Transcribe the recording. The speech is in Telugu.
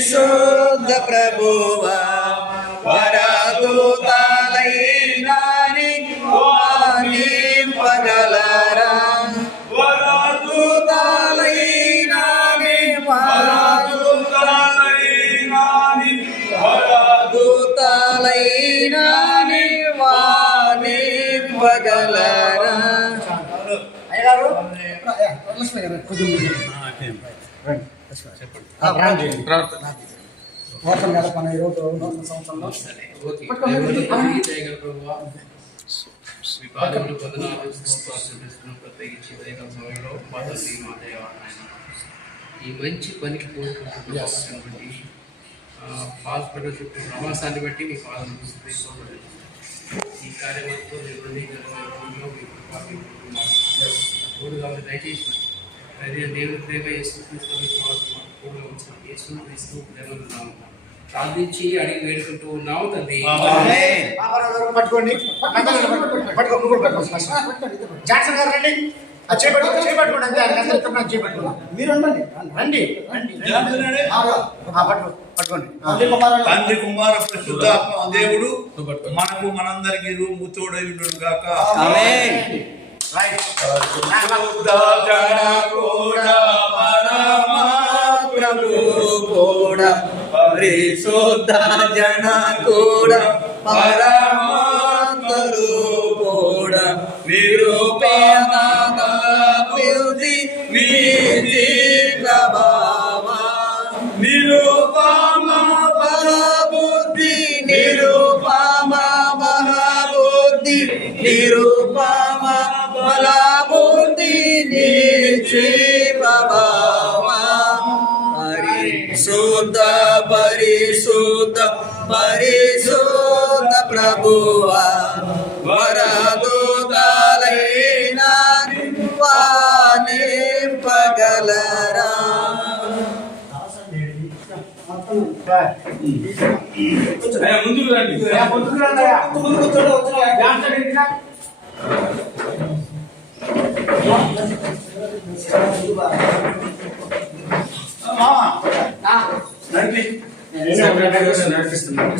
పరిశుద్ధ ప్రభువా వరదూతలైనాని నింపగలరా వరదూతలైనాని వరదూతలైనాని నింపగలరా అయ్యారు మోసం గడపన ఈరోజు నూతన సంవత్సరంలో ఈ మంచి పనికి పోయినటువంటి పాల్పడిన చుట్టూ ప్రవాసాన్ని బట్టి మీ పాదం ఈ కార్యక్రమంతో తోడుగా దయచేసి అదే దేవుని ప్రేమ ప్రార్థించి అడిగి వేడుకుంటూ ఉన్నాము తండ్రి. పట్టుకోండి జాక్సన్ గారు రండి చేపట్టుకోండి అంతే చేపట్టుకున్నా మీరు రండి పట్టుకోండి. తండ్రి కుమార పరిశుద్ధాత్మ దేవుడు మనకు మనందరికి తోడై ఉండును గాక. ఆమేన్. పరిశుద్ధ జన కూడా పరమాత్మరు కూడా నిరూపేణి నీతి ప్రభావ నిరూపమ బలబుద్ధి నిరూపమ బలబుద్ధి నిరూపమ బలబుద్ధి నీతి ప్రభావ పరిశుద్ధ పరిశుద్ధ పరిశుద్ధ ప్రభువా వరదూతలైనా నింపగలరా ముందుకు రండి నడిపిస్తున్నాను